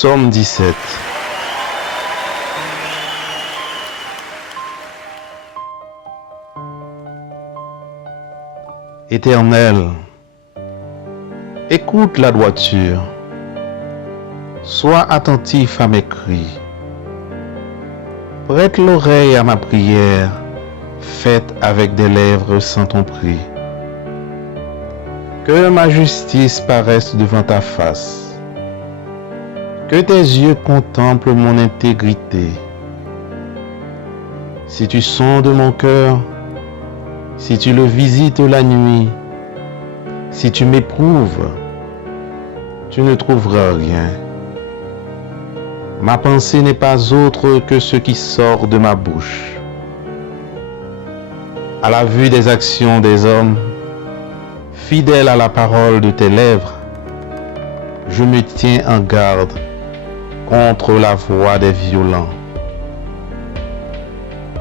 Psaume 17. Éternel, écoute la droiture, sois attentif à mes cris, prête l'oreille à ma prière, faite avec des lèvres sans ton prix. Que ma justice paraisse devant ta face, que tes yeux contemplent mon intégrité. Si tu sondes mon cœur, si tu le visites la nuit, si tu m'éprouves, tu ne trouveras rien. Ma pensée n'est pas autre que ce qui sort de ma bouche. À la vue des actions des hommes, fidèle à la parole de tes lèvres, je me tiens en garde contre la voix des violents.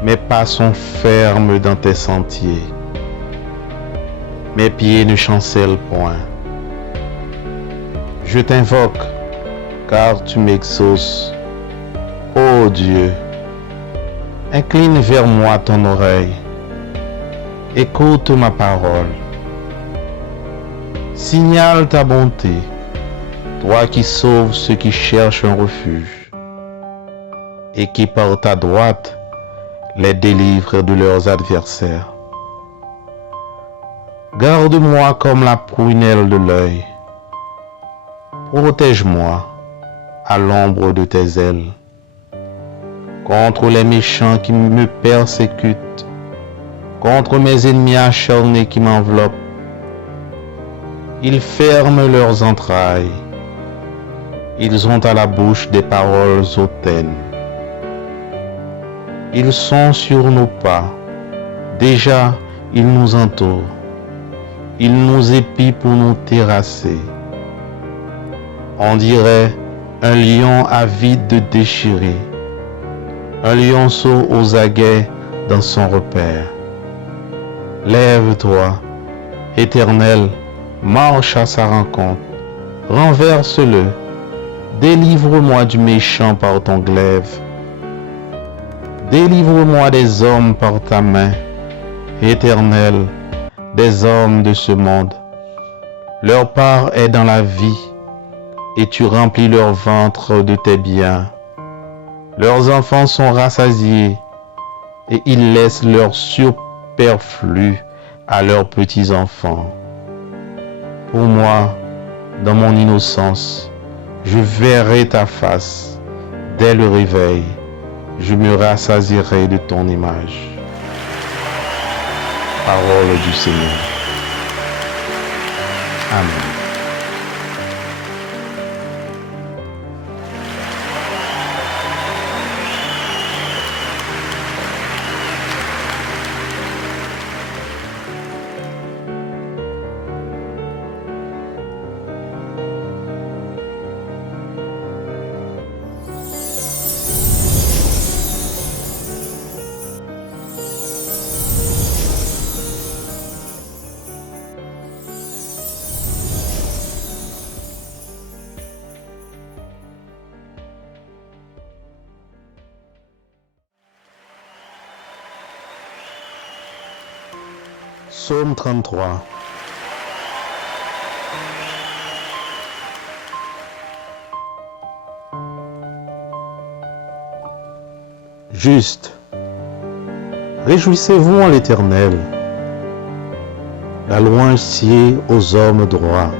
Mes pas sont fermes dans tes sentiers. Mes pieds ne chancellent point. Je t'invoque, car tu m'exauces. Ô Dieu, incline vers moi ton oreille. Écoute ma parole. Signale ta bonté, toi qui sauves ceux qui cherchent un refuge, et qui par ta droite les délivre de leurs adversaires. Garde-moi comme la prunelle de l'œil. Protège-moi à l'ombre de tes ailes. Contre les méchants qui me persécutent, contre mes ennemis acharnés qui m'enveloppent, ils ferment leurs entrailles. Ils ont à la bouche des paroles hautaines. Ils sont sur nos pas. Déjà, ils nous entourent. Ils nous épient pour nous terrasser. On dirait un lion avide de déchirer, un lionceau aux aguets dans son repère. Lève-toi, Éternel, marche à sa rencontre, renverse-le, délivre-moi du méchant par ton glaive. Délivre-moi des hommes par ta main, Éternel, des hommes de ce monde. Leur part est dans la vie, et tu remplis leur ventre de tes biens. Leurs enfants sont rassasiés, et ils laissent leur superflu à leurs petits-enfants. Pour moi, dans mon innocence, je verrai ta face. Dès le réveil, je me rassasierai de ton image. Parole du Seigneur. Amen. Psaume 33. Juste, réjouissez-vous en l'Éternel. La louange sied aux hommes droits.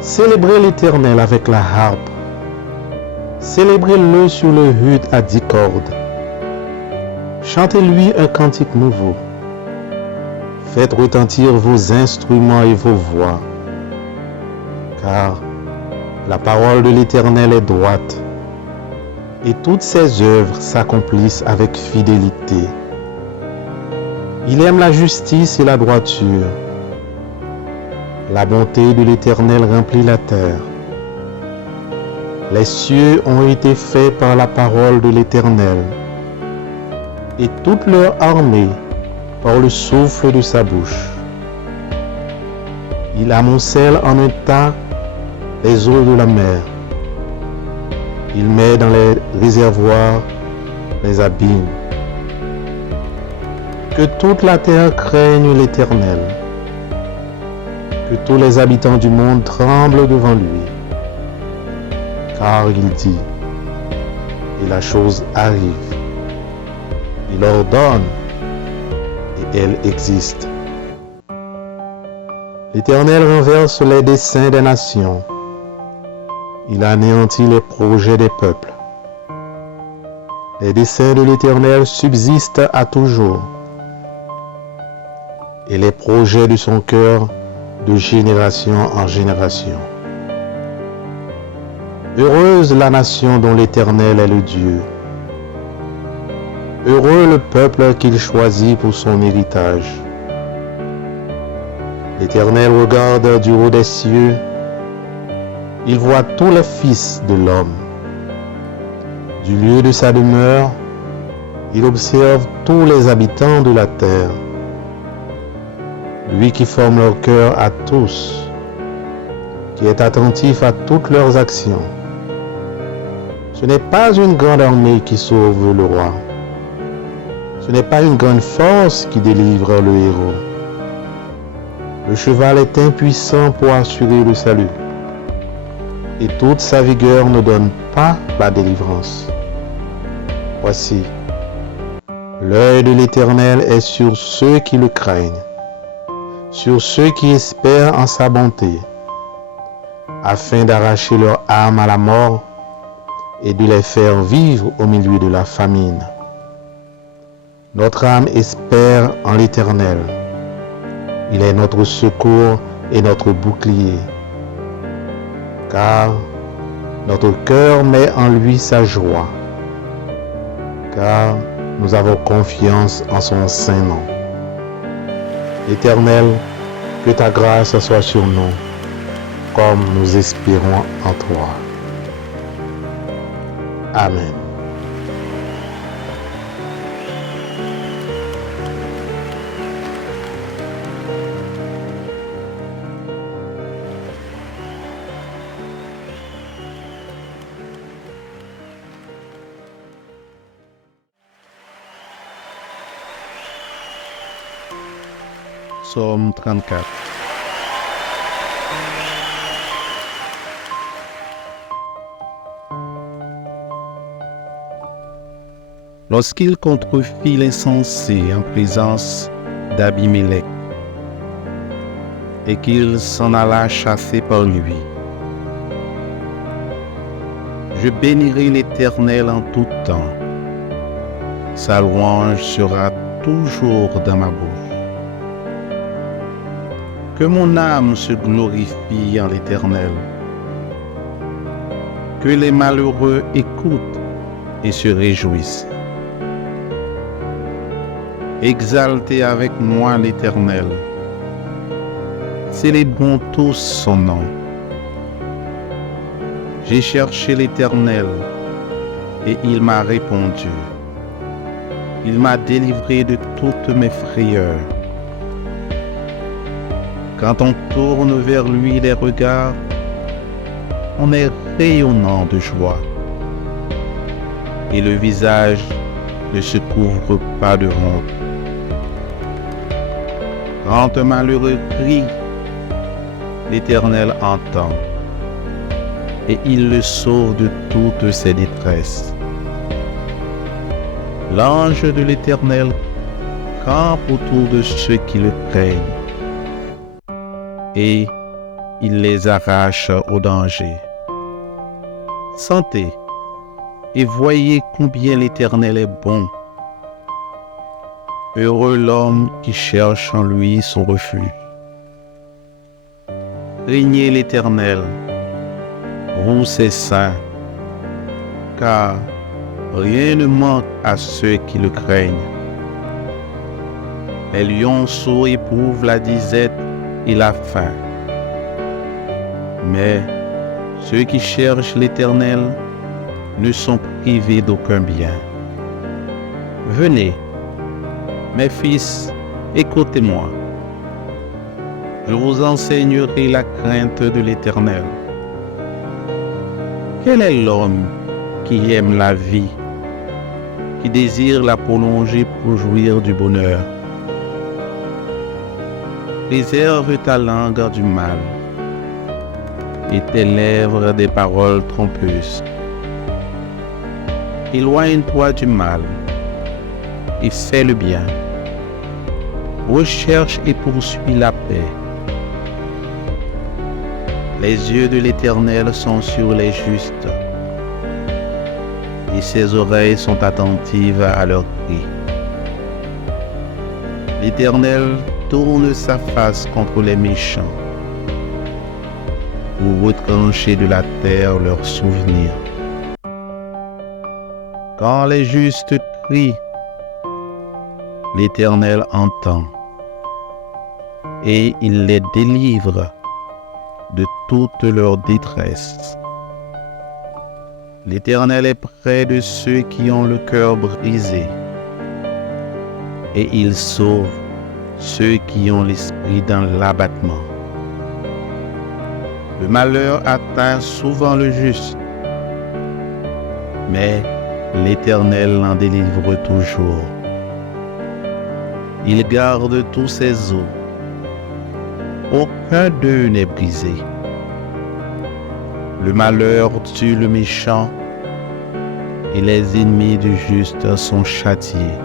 Célébrez l'Éternel avec la harpe. Célébrez-le sur le luth à 10 cordes. Chantez-lui un cantique nouveau. Faites retentir vos instruments et vos voix, car la parole de l'Éternel est droite, et toutes ses œuvres s'accomplissent avec fidélité. Il aime la justice et la droiture. La bonté de l'Éternel remplit la terre. Les cieux ont été faits par la parole de l'Éternel, et toute leur armée par le souffle de sa bouche. Il amoncelle en un tas les eaux de la mer. Il met dans les réservoirs les abîmes. Que toute la terre craigne l'Éternel. Que tous les habitants du monde tremblent devant lui. Car il dit, et la chose arrive. Il ordonne, et elle existe. L'Éternel renverse les desseins des nations. Il anéantit les projets des peuples. Les desseins de l'Éternel subsistent à toujours, et les projets de son cœur de génération en génération. Heureuse la nation dont l'Éternel est le Dieu. Heureux le peuple qu'il choisit pour son héritage. L'Éternel regarde du haut des cieux. Il voit tous les fils de l'homme. Du lieu de sa demeure, il observe tous les habitants de la terre. Lui qui forme leur cœur à tous, qui est attentif à toutes leurs actions. Ce n'est pas une grande armée qui sauve le roi. Ce n'est pas une grande force qui délivre le héros. Le cheval est impuissant pour assurer le salut, et toute sa vigueur ne donne pas la délivrance. Voici, l'œil de l'Éternel est sur ceux qui le craignent, sur ceux qui espèrent en sa bonté, afin d'arracher leur âme à la mort et de les faire vivre au milieu de la famine. Notre âme espère en l'Éternel. Il est notre secours et notre bouclier. Car notre cœur met en lui sa joie. Car nous avons confiance en son saint nom. Éternel, que ta grâce soit sur nous, comme nous espérons en toi. Amen. Psaume 34. Lorsqu'il contrefit l'insensé en présence d'Abimélec, et qu'il s'en alla chasser par lui, je bénirai l'Éternel en tout temps. Sa louange sera toujours dans ma bouche. Que mon âme se glorifie en l'Éternel. Que les malheureux écoutent et se réjouissent. Exaltez avec moi l'Éternel. Célébrons tous son nom. J'ai cherché l'Éternel et il m'a répondu. Il m'a délivré de toutes mes frayeurs. Quand on tourne vers lui les regards, on est rayonnant de joie. Et le visage ne se couvre pas de honte. Quand un malheureux crie, l'Éternel entend, et il le sauve de toutes ses détresses. L'ange de l'Éternel campe autour de ceux qui le craignent, et il les arrache au danger. Sentez et voyez combien l'Éternel est bon. Heureux l'homme qui cherche en lui son refuge. Craignez l'Éternel, vous ses saints, car rien ne manque à ceux qui le craignent. Les lionceaux éprouvent la disette et la faim. Mais ceux qui cherchent l'Éternel ne sont privés d'aucun bien. Venez, mes fils, écoutez-moi. Je vous enseignerai la crainte de l'Éternel. Quel est l'homme qui aime la vie, qui désire la prolonger pour jouir du bonheur. Préserve ta langue du mal et tes lèvres des paroles trompeuses. Éloigne-toi du mal et fais le bien. Recherche et poursuis la paix. Les yeux de l'Éternel sont sur les justes, et ses oreilles sont attentives à leurs cris. L'Éternel tourne sa face contre les méchants, pour retrancher de la terre leurs souvenirs. Quand les justes crient, l'Éternel entend, et il les délivre de toute leur détresse. L'Éternel est près de ceux qui ont le cœur brisé, et il sauve ceux qui ont l'esprit dans l'abattement. Le malheur atteint souvent le juste, mais l'Éternel l'en délivre toujours. Il garde tous ses os. Aucun d'eux n'est brisé. Le malheur tue le méchant et les ennemis du juste sont châtiés.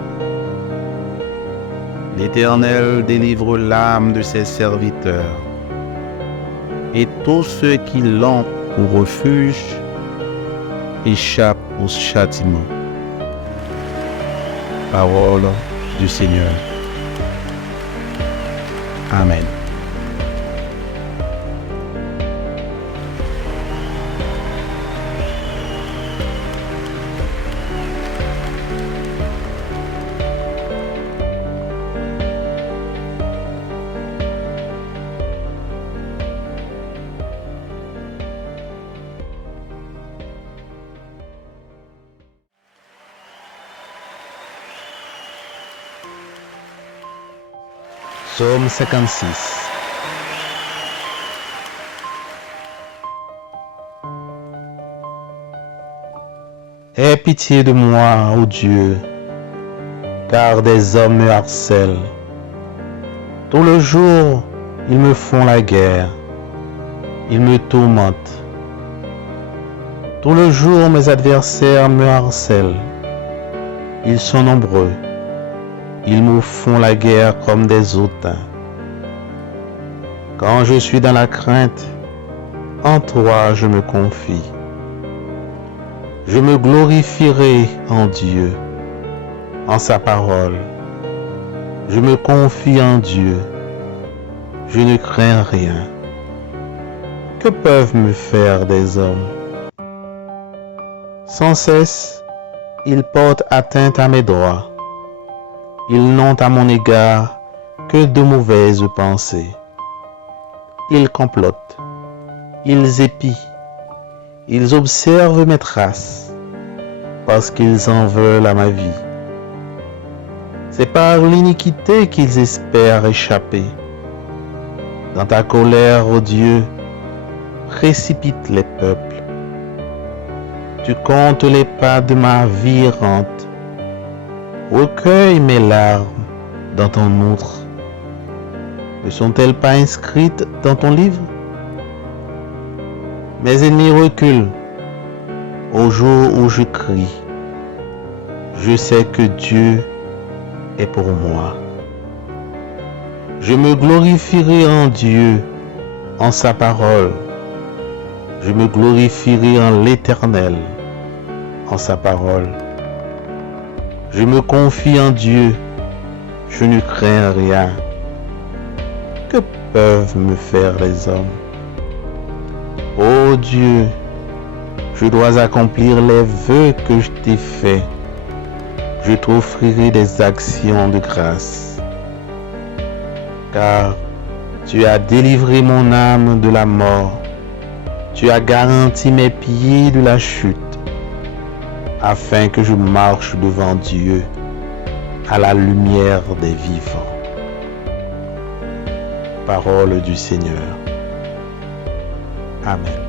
L'Éternel délivre l'âme de ses serviteurs et tous ceux qui l'ont pour refuge échappent au châtiment. Parole du Seigneur. Amen. Psaume 56. Aie pitié de moi, ô Dieu, car des hommes me harcèlent. Tout le jour, ils me font la guerre, ils me tourmentent. Tout le jour, mes adversaires me harcèlent. Ils sont nombreux. Ils me font la guerre comme des hautains. Quand je suis dans la crainte, en toi je me confie. Je me glorifierai en Dieu, en sa parole. Je me confie en Dieu. Je ne crains rien. Que peuvent me faire des hommes? Sans cesse, ils portent atteinte à mes droits. Ils n'ont à mon égard que de mauvaises pensées. Ils complotent, ils épient, ils observent mes traces, parce qu'ils en veulent à ma vie. C'est par l'iniquité qu'ils espèrent échapper. Dans ta colère, ô Dieu, précipite les peuples. Tu comptes les pas de ma vie errante. Recueille mes larmes dans ton outre. Ne sont-elles pas inscrites dans ton livre? Mes ennemis reculent au jour où je crie. Je sais que Dieu est pour moi. Je me glorifierai en Dieu, en sa parole. Je me glorifierai en l'Éternel, en sa parole. Je me confie en Dieu, je ne crains rien. Que peuvent me faire les hommes? Ô Dieu, je dois accomplir les vœux que je t'ai faits. Je t'offrirai des actions de grâce. Car tu as délivré mon âme de la mort. Tu as garanti mes pieds de la chute, afin que je marche devant Dieu à la lumière des vivants. Parole du Seigneur. Amen.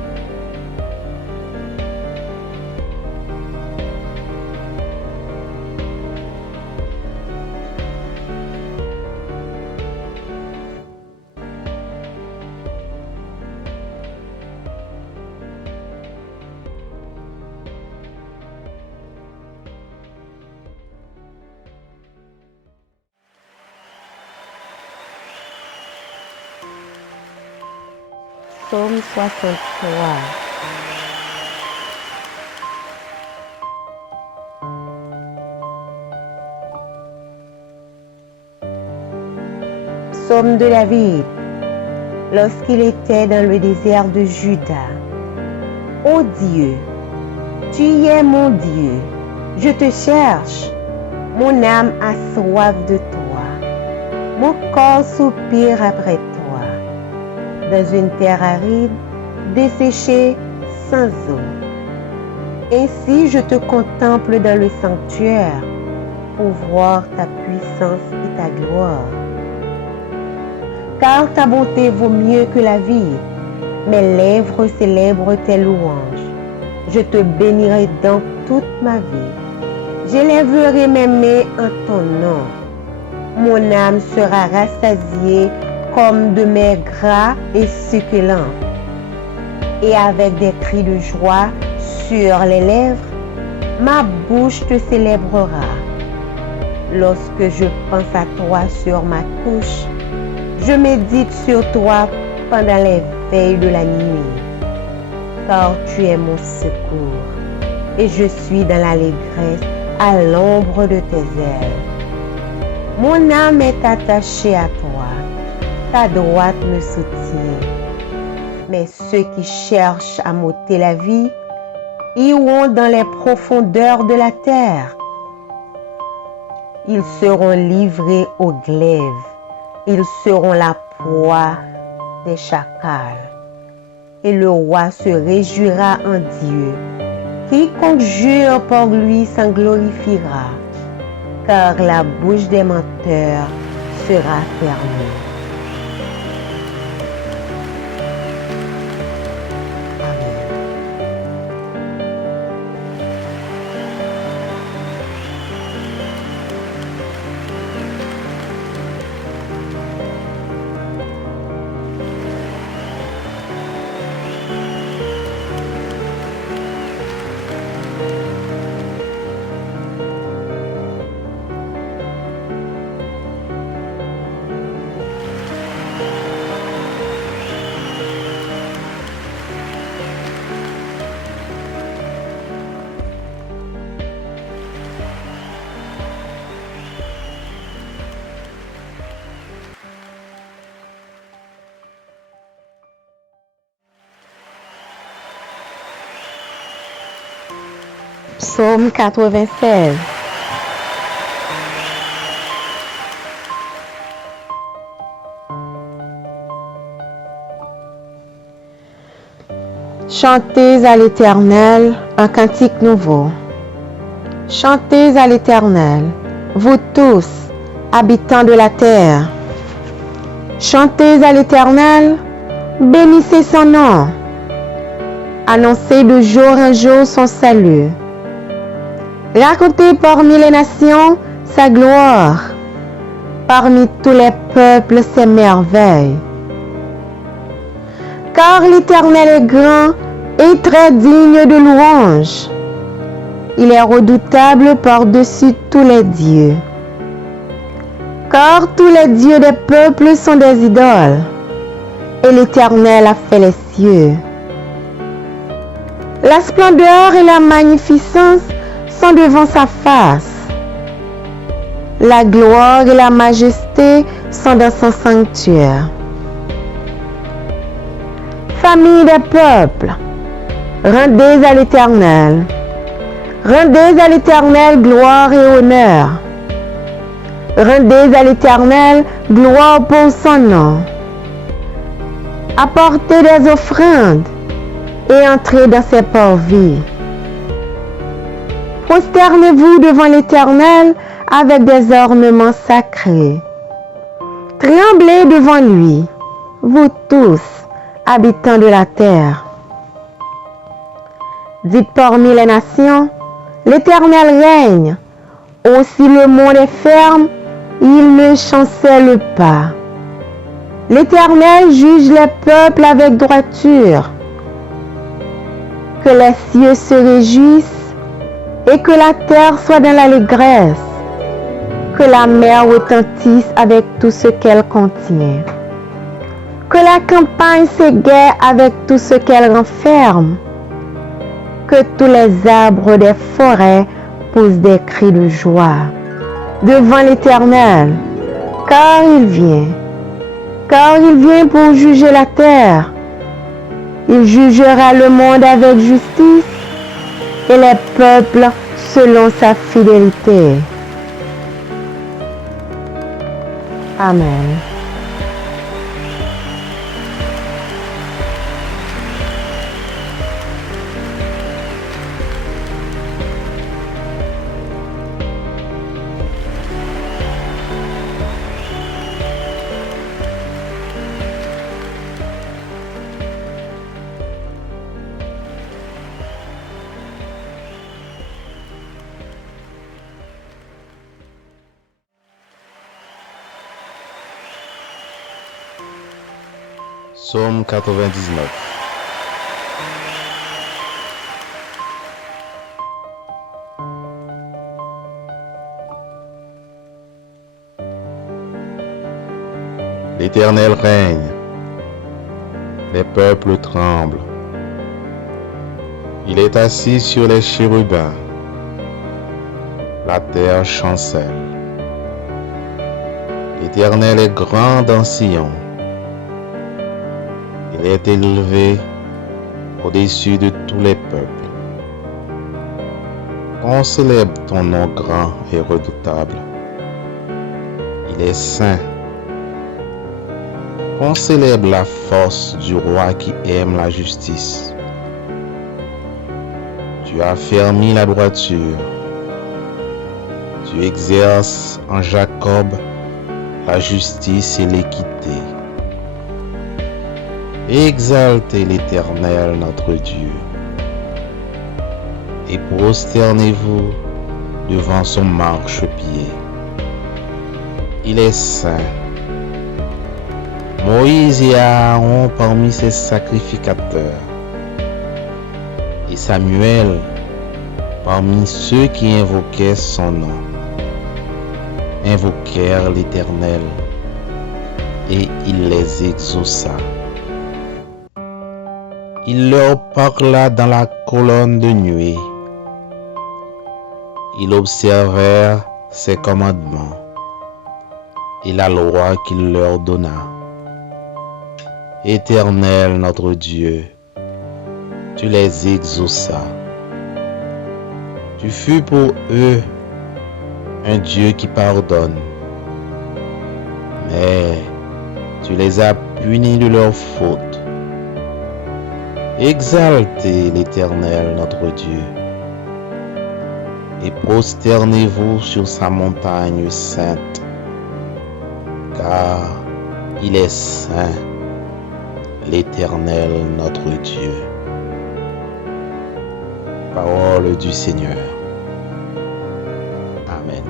Psaume 63. Psaume de David, lorsqu'il était dans le désert de Juda. Ô Dieu, tu y es mon Dieu, je te cherche, mon âme a soif de toi, mon corps soupire après toi, dans une terre aride, desséchée, sans eau. Ainsi je te contemple dans le sanctuaire, pour voir ta puissance et ta gloire. Car ta bonté vaut mieux que la vie. Mes lèvres célèbrent tes louanges. Je te bénirai dans toute ma vie. J'élèverai mes mains en ton nom. Mon âme sera rassasiée comme de mets gras et succulents. Et avec des cris de joie sur les lèvres, ma bouche te célébrera. Lorsque je pense à toi sur ma couche, je médite sur toi pendant les veilles de la nuit, car tu es mon secours, et je suis dans l'allégresse à l'ombre de tes ailes. Mon âme est attachée à toi, ta droite me soutient. Mais ceux qui cherchent à m'ôter la vie iront dans les profondeurs de la terre. Ils seront livrés au glaive. Ils seront la proie des chacals. Et le roi se réjouira en Dieu. Quiconque jure par lui s'en glorifiera, car la bouche des menteurs sera fermée. Psaume 96. Chantez à l'Éternel un cantique nouveau. Chantez à l'Éternel, vous tous, habitants de la terre. Chantez à l'Éternel, bénissez son nom. Annoncez de jour en jour son salut. Racontez parmi les nations sa gloire, parmi tous les peuples ses merveilles. Car l'Éternel est grand et très digne de louange. Il est redoutable par-dessus tous les dieux. Car tous les dieux des peuples sont des idoles, et l'Éternel a fait les cieux. La splendeur et la magnificence sont devant sa face. La gloire et la majesté sont dans son sanctuaire. Famille des peuples, rendez à l'Éternel. Rendez à l'Éternel gloire et honneur. Rendez à l'Éternel gloire pour son nom. Apportez des offrandes et entrez dans ses parvis. Prosternez-vous devant l'Éternel avec des ornements sacrés. Tremblez devant lui, vous tous, habitants de la terre. Dites parmi les nations, l'Éternel règne. Aussi le monde est ferme, il ne chancelle pas. L'Éternel juge les peuples avec droiture. Que les cieux se réjouissent et que la terre soit dans l'allégresse, que la mer retentisse avec tout ce qu'elle contient. Que la campagne s'égaie avec tout ce qu'elle renferme. Que tous les arbres des forêts poussent des cris de joie devant l'Éternel, car il vient pour juger la terre. Il jugera le monde avec justice et les peuples selon sa fidélité. Amen. Psaume 99. L'Éternel règne, les peuples tremblent. Il est assis sur les chérubins, la terre chancelle. L'Éternel est grand dans Sion. Il est élevé au-dessus de tous les peuples. On célèbre ton nom grand et redoutable. Il est saint. On célèbre la force du roi qui aime la justice. Tu as affermi la droiture. Tu exerces en Jacob la justice et l'équité. Exaltez l'Éternel notre Dieu et prosternez-vous devant son marchepied. Il est saint. Moïse et Aaron parmi ses sacrificateurs et Samuel parmi ceux qui invoquaient son nom, invoquèrent l'Éternel et il les exauça. Il leur parla dans la colonne de nuée. Ils observèrent ses commandements et la loi qu'il leur donna. Éternel notre Dieu, tu les exauças. Tu fus pour eux un Dieu qui pardonne, mais tu les as punis de leurs fautes. Exaltez l'Éternel notre Dieu et prosternez-vous sur sa montagne sainte, car il est saint, l'Éternel notre Dieu. Parole du Seigneur. Amen.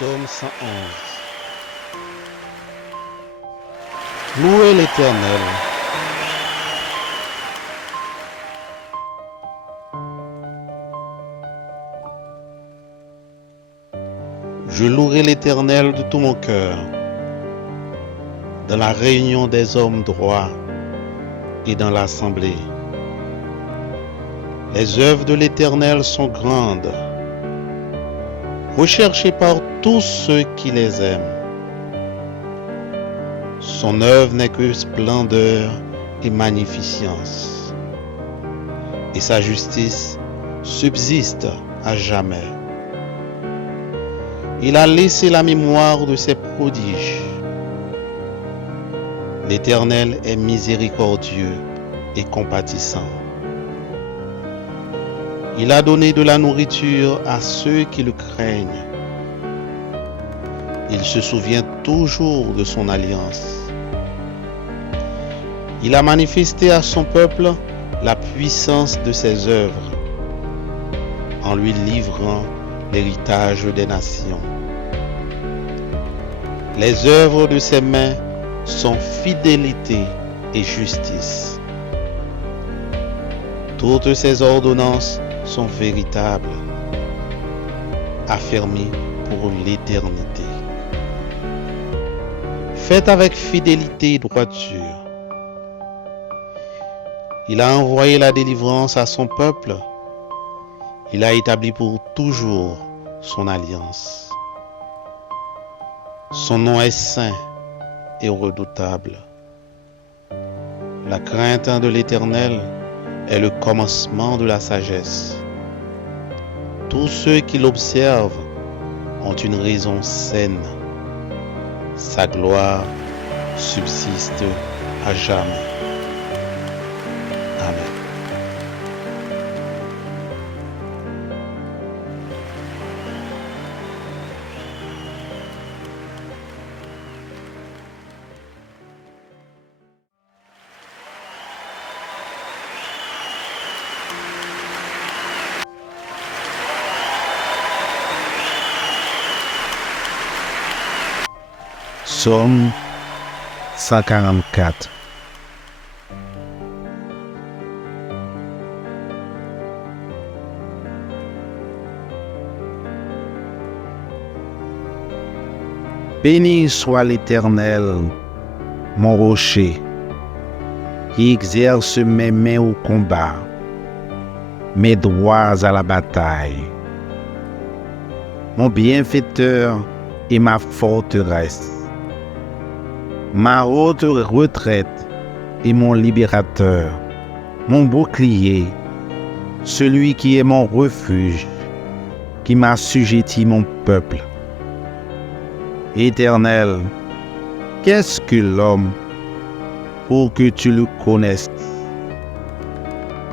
Psaume 111. Louez l'Éternel. Je louerai l'Éternel de tout mon cœur, dans la réunion des hommes droits et dans l'assemblée. Les œuvres de l'Éternel sont grandes, recherchées par tous ceux qui les aiment. Son œuvre n'est que splendeur et magnificence, et sa justice subsiste à jamais. Il a laissé la mémoire de ses prodiges. L'Éternel est miséricordieux et compatissant. Il a donné de la nourriture à ceux qui le craignent. Il se souvient toujours de son alliance. Il a manifesté à son peuple la puissance de ses œuvres, en lui livrant l'héritage des nations. Les œuvres de ses mains sont fidélité et justice. Toutes ses ordonnances sont véritables, affermies pour l'éternité. Faites avec fidélité et droiture. Il a envoyé la délivrance à son peuple. Il a établi pour toujours son alliance. Son nom est saint et redoutable. La crainte de l'Éternel est le commencement de la sagesse. Tous ceux qui l'observent ont une raison saine. Sa gloire subsiste à jamais. Amen. Psaume 144. Béni soit l'Éternel, mon rocher, qui exerce mes mains au combat, mes doigts à la bataille. Mon bienfaiteur et ma forteresse, ma haute retraite et mon libérateur, mon bouclier, celui qui est mon refuge, qui m'assujettit mon peuple. Éternel, qu'est-ce que l'homme pour que tu le connaisses?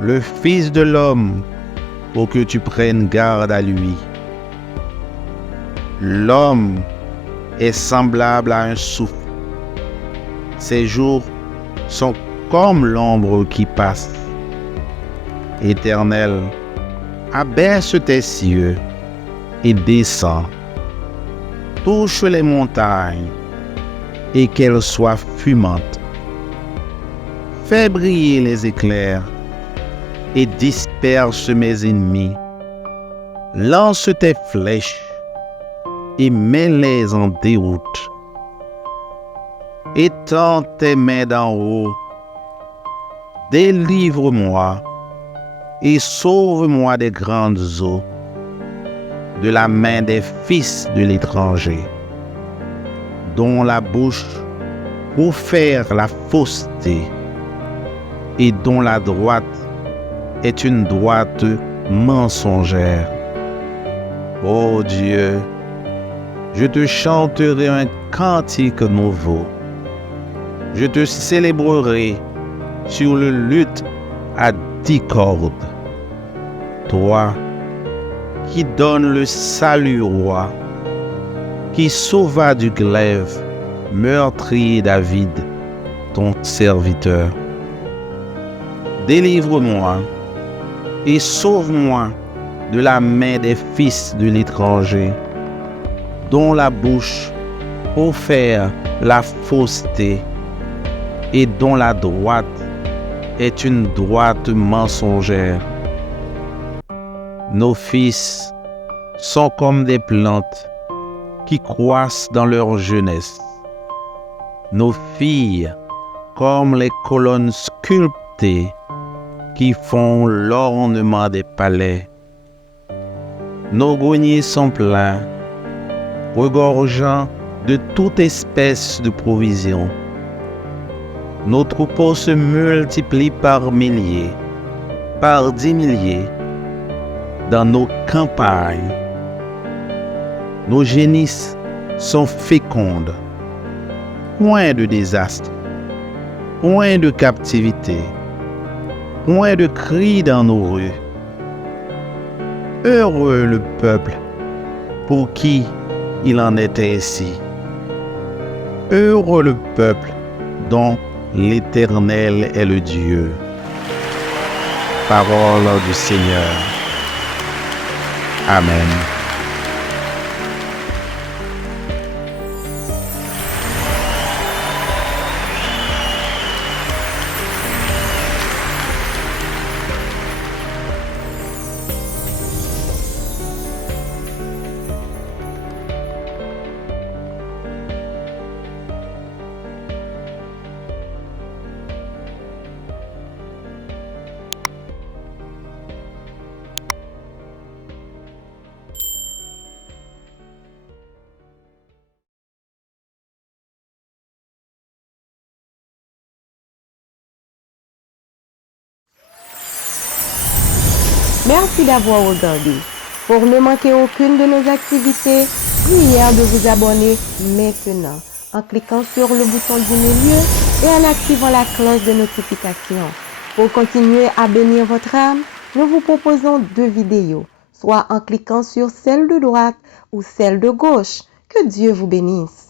Le Fils de l'homme pour que tu prennes garde à lui. L'homme est semblable à un souffle. Ses jours sont comme l'ombre qui passe. Éternel, abaisse tes cieux et descends. Touche les montagnes et qu'elles soient fumantes. Fais briller les éclairs et disperse mes ennemis. Lance tes flèches et mets-les en déroute. Étends tes mains d'en haut. Délivre-moi et sauve-moi des grandes eaux, de la main des fils de l'étranger, dont la bouche profère la fausseté et dont la droite est une droite mensongère. Ô Dieu, je te chanterai un cantique nouveau. Je te célébrerai sur le luth à 10 cordes. Toi, qui donne le salut au roi, qui sauva du glaive meurtrier David, ton serviteur. Délivre-moi et sauve-moi de la main des fils de l'étranger, dont la bouche profère la fausseté et dont la droite est une droite mensongère. Nos fils sont comme des plantes qui croissent dans leur jeunesse. Nos filles comme les colonnes sculptées qui font l'ornement des palais. Nos greniers sont pleins, regorgeant de toute espèce de provisions. Nos troupeaux se multiplient par milliers, par 10 milliers, dans nos campagnes. Nos génisses sont fécondes. Point de désastre, point de captivité, point de cris dans nos rues. Heureux le peuple pour qui il en est ainsi. Heureux le peuple dont L'Éternel est le Dieu. Parole du Seigneur. Amen. Merci d'avoir regardé. Pour ne manquer aucune de nos activités, prière de vous abonner maintenant en cliquant sur le bouton du milieu et en activant la cloche de notification. Pour continuer à bénir votre âme, nous vous proposons 2 vidéos, soit en cliquant sur celle de droite ou celle de gauche. Que Dieu vous bénisse.